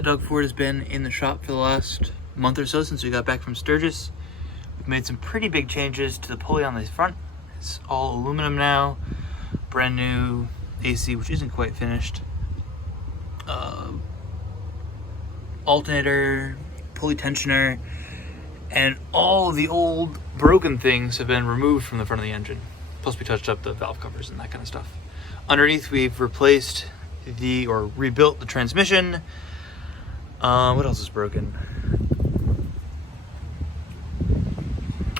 Bad Dog Ford has been in the shop for the last month or so since we got back from Sturgis. We've made some pretty big changes to the pulley on the front. It's all aluminum now, brand new AC, which isn't quite finished. Alternator, pulley tensioner, and all of the old broken things have been removed from the front of the engine. Plus we touched up the valve covers and that kind of stuff. Underneath we've replaced rebuilt the transmission. What else is broken?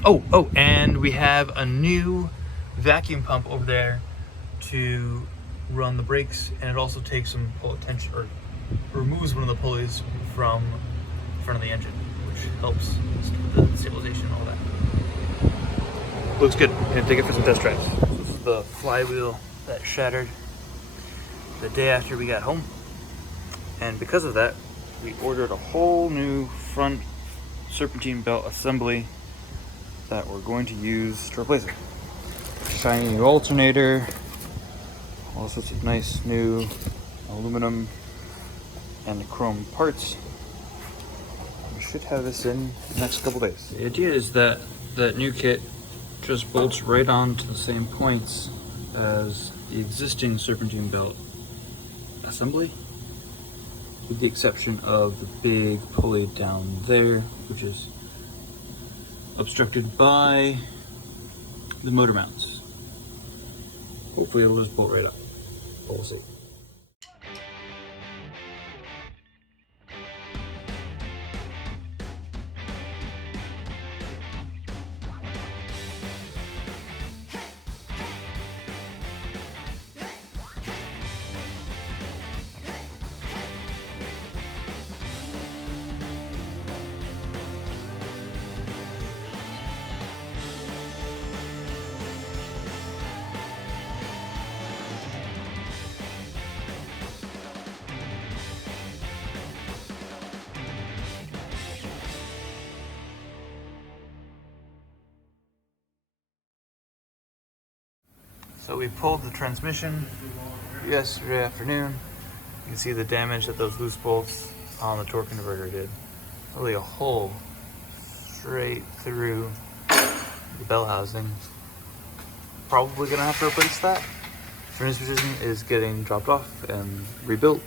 Oh, and we have a new vacuum pump over there to run the brakes, and it also takes some tension, or removes one of the pulleys from the front of the engine, which helps with the stabilization and all that. Looks good. I'm gonna take it for some test drives. This is the flywheel that shattered the day after we got home, and because of that, we ordered a whole new front serpentine belt assembly that we're going to use to replace it. Shiny new alternator, all sorts of nice new aluminum and chrome parts. We should have this in the next couple days. The idea is that that new kit just bolts right onto the same points as the existing serpentine belt assembly, with the exception of the big pulley down there, which is obstructed by the motor mounts. Hopefully it'll just bolt right up, but we'll see. So we pulled the transmission yesterday afternoon. You can see the damage that those loose bolts on the torque converter did. Really a hole straight through the bell housing. Probably gonna have to replace that. Transmission is getting dropped off and rebuilt.